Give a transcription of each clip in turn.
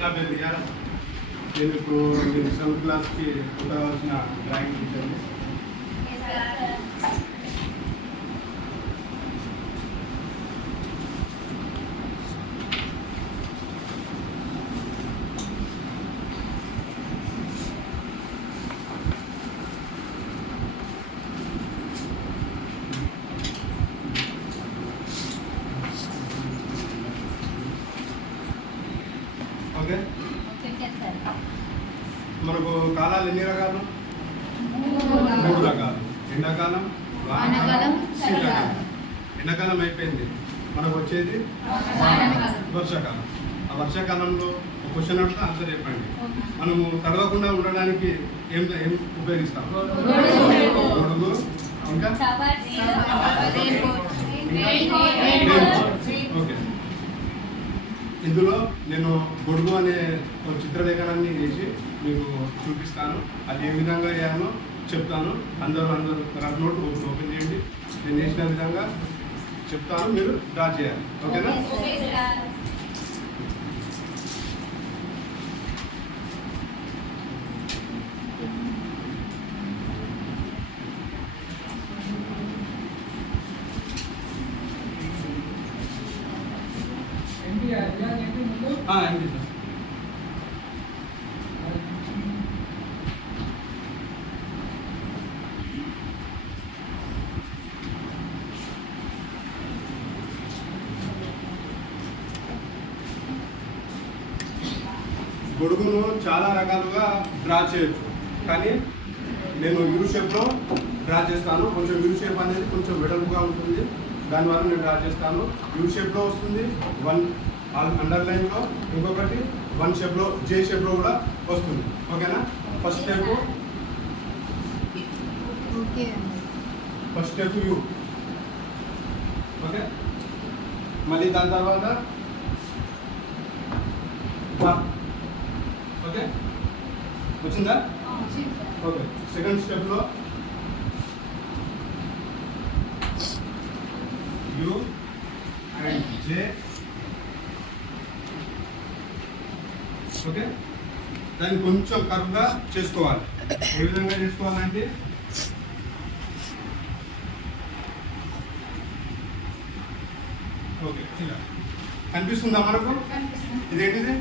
నా పేరు రియాజ్ నేను ఇప్పుడు మీరు సెవెంత్ క్లాస్కి కావాల్సిన డ్రాయింగ్ టీచర్ని కాలాలు ఎన్ని రకాలు? మూడు రకాలు. ఎండాకాలం వానాకాలం, చలికాలం. ఎండాకాలం అయిపోయింది. మనకు వచ్చేది వర్షాకాలం. ఆ వర్షాకాలంలో ఒక క్వశ్చన్ అడిగితే ఆన్సర్ చెప్పండి. మనము తడవకుండా ఉండడానికి ఏం ఏం ఉపయోగిస్తాం? గొడుగు. ఇంకా? ఓకే. ఇందులో నేను గొడుగు అనే ఒక చిత్రలేఖనాన్ని వేసి మీకు చూపిస్తాను. అది ఏ విధంగా వేయాలో చెప్తాను. అందరూ అందరూ రఫ్ నోట్ ఓపెన్ చేయండి. నేను వేసిన విధంగా చెప్తాను. మీరు డ్రా చేయాలి. ఓకేనా? సార్. గొడుగును చాలా రకాలుగా డ్రా చేయొచ్చు. కానీ నేను యూ షేప్లో డ్రా చేస్తాను. కొంచెం యూ షేప్ అనేది కొంచెం వెడల్పుగా ఉంటుంది. దానివల్ల నేను డ్రా చేస్తాను. యూ షేప్లో వస్తుంది. వన్ అండర్లైన్లో ఇంకొకటి వన్ షేప్లో జే షేప్లో కూడా వస్తుంది. ఓకేనా? First step okay first step you okay మళ్ళీ దాని తర్వాత? ఓకే వచ్చిందా? ఓకే సెకండ్ స్టెప్లో యు అండ్ జే ఓకే? దాన్ని కొంచెం కరువుగా చేసుకోవాలి. ఏ విధంగా చేసుకోవాలంటే? ఓకే ఇలా. కనిపిస్తుందా మనకు? ఇదేంటిది?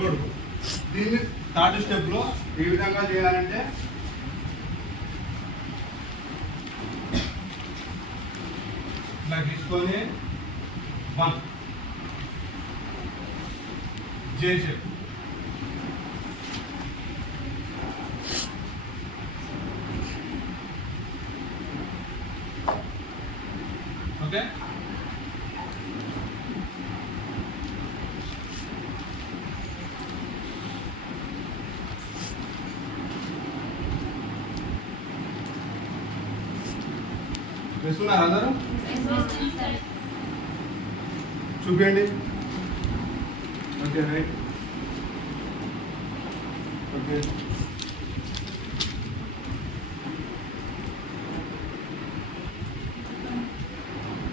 గొడుగు. దీన్ని థర్డ్ స్టెప్లో ఏ విధంగా చేయాలంటే? ఇలా తీసుకొని వన్. జే షేప్ ఓకే? వేసుకున్నారు అందరూ? చూపించండి. ఓకే రైట్ ఓకే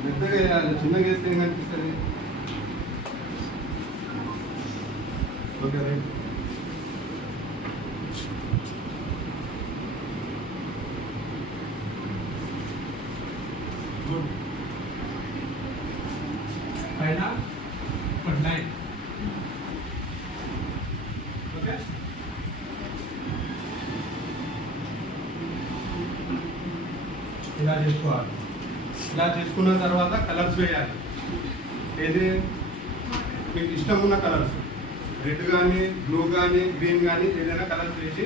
పెద్దగా వేయాలి చిన్నగా వేస్తే ఏం కనిపిస్తుంది? ఓకే రైట్ గుడ్ పైన లైన్ ఓకే ఇలా చేసుకోవాలి. ఇలా చేసుకున్న తర్వాత కలర్స్ వేయాలి. ఏది? మీకు ఇష్టం ఉన్న కలర్స్ రెడ్ కానీ బ్లూ కానీ గ్రీన్ కానీ ఏదైనా కలర్స్ వేసి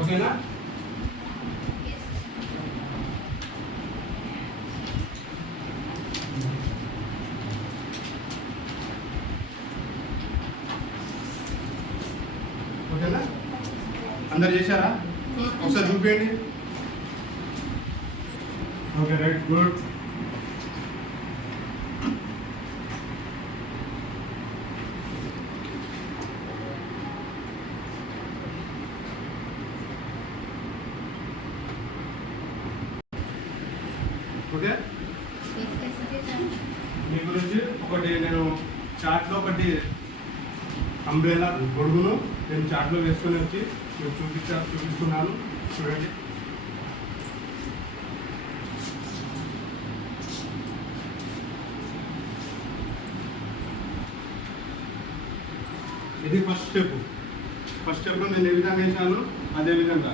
ओके ना अंदर चारा चूपी ओके रेट गुड ఓకే? మీ గురించి ఒకటి నేను చాట్లో ఒకటి అంబ్రెలా గొడుగును నేను చాట్లో వేసుకొని వచ్చి నేను చూపించా చూపిస్తున్నాను. చూడండి. ఇది ఫస్ట్ స్టెప్ ఫస్ట్ స్టెప్లో నేను ఏ విధంగా వేసాను అదే విధంగా.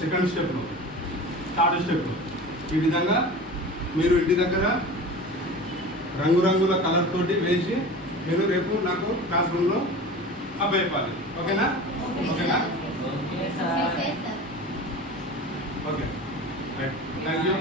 సెకండ్ స్టెప్లో థర్డ్ స్టెప్. ఈ విధంగా మీరు ఇంటి దగ్గర రంగురంగుల కలర్ తోటి వేసి మీరు రేపు నాకు క్లాస్ రూమ్లో అప్పచెప్పాలి. ఓకేనా? ఓకేనా? Okay thank you